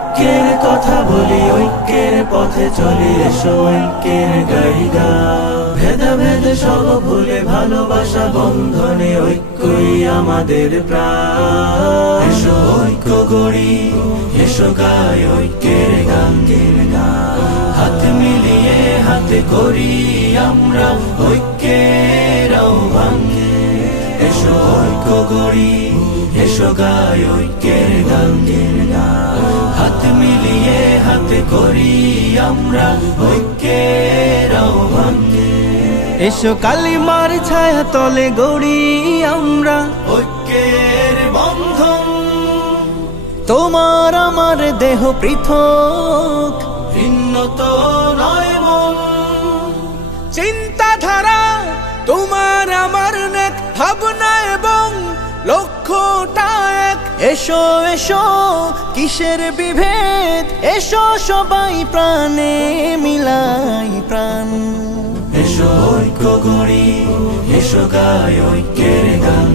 ঐক্যের কথা বলি, ঐক্যের পথে চলি, এসো ঐক্যের গাইগা। ভেদাভেদ সব ভুলে ভালোবাসা বন্ধনে ঐক্যই আমাদের প্রাণ। এসো ঐক্য গড়ি, এসো গাই ঐক্যের গান। হাত মিলিয়ে হাতে করি আমরা ঐক্যের আহ্বান। এসো ঐক্য গড়ি, এসো গাই ঐক্যের গান। হাত মিলিয়ে হাতে করি আমরা ঐক্যের আহ্বান। এসো কালিমার ছায়া তলে গড়ি আমরা ঐক্যের বন্ধন। তোমার আমার দেহ পৃথক, ভিন্ন তো নয় মন। চিন্তাধারা তোমার আমার নেক, ভাবনা এবং লক্ষ্যটা এক। এসো এসো কিসের বিভেদ, এসো সবাই প্রাণে মিলাই প্রাণ। এসো ঐক্য গড়ি, এসো গাই ঐক্যের গান।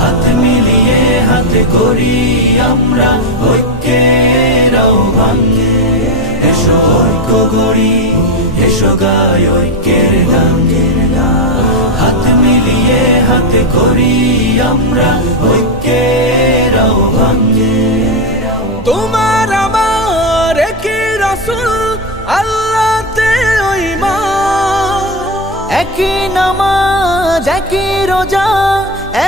হাত মিলিয়ে হাতে করি আমরা ঐক্যের আহ্বান। এসো ঐক্য গড়ি, এসো গাই ঐক্যের গান। হাত মিলিয়ে হাতে করি আমরা ঐক্যের আহ্বান। তোমার আমার একই রাসূল, আল্লাহতে ঈমান। একই নামাজ, একই রোজা,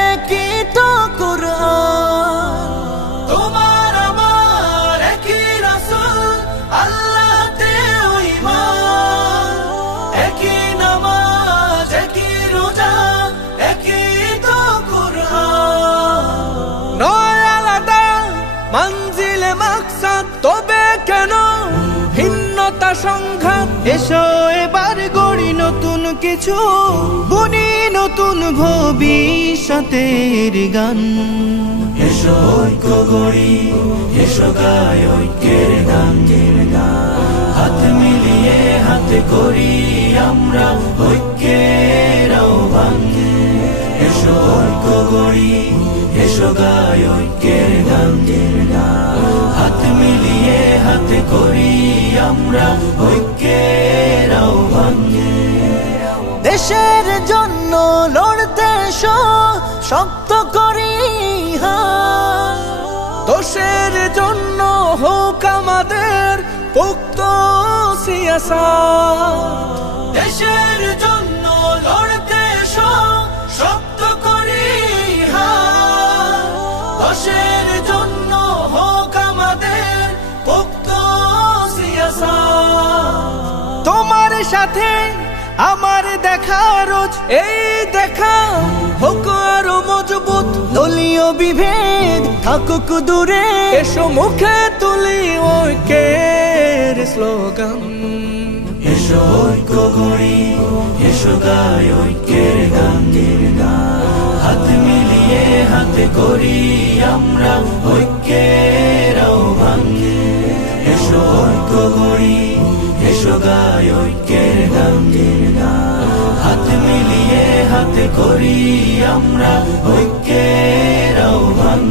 একই তো কুরআন। তোমার আমার একই রাসূল, আল্লাহতে ঈমান। একই নামাজ, একই রোজা, একই তো কুরআন। নয় আলাদা মঞ্জিলে মাকসাদ, তবে কেন ভিন্নতা সংঘাত? এসো এবার গড়ি নতুন কিছু, বুনি নতুন ভবিষ্যতের গান। এসো ঐক্য গড়ি, এসো গাই ঐক্যের গান। হাত মিলিয়ে হাতে করি আমরা ঐক্যের আহ্বান। এসো ঐক্য গড়ি, এসো গাই ঐক্যের গান। হাত মিলিয়ে হাতে করি আমরা ঐক্যের আহ্বান। দেশের জন্য লড়তে এসো, শক্ত করি হাত। দোষের জন্য হোক আমাদের পোক্ত সিয়াসাত। দেশের জন্য লড়তে এসো, শক্ত করি হাত। দোষের জন্য হোক আমাদের পোক্ত সিয়াসাত। তোমার সাথে আমার দেখা রোজ, এই দেখা হোক আরো মজবুত। দলীয় বিভেদ থাকুক দূরে, এসো মুখে তুলি ঐক্যের স্লোগান। এসো ঐক্য গড়ি, এসো গাই ঐক্যের গান। হাত মিলিয়ে হাতে করি আমরা ঐক্যের আহ্বান। এসো ঐক্য গড়ি, এসো গাই ঐক্যের গান। হাত মিলিয়ে হাতে করি আমরা ঐক্যের আহ্বান।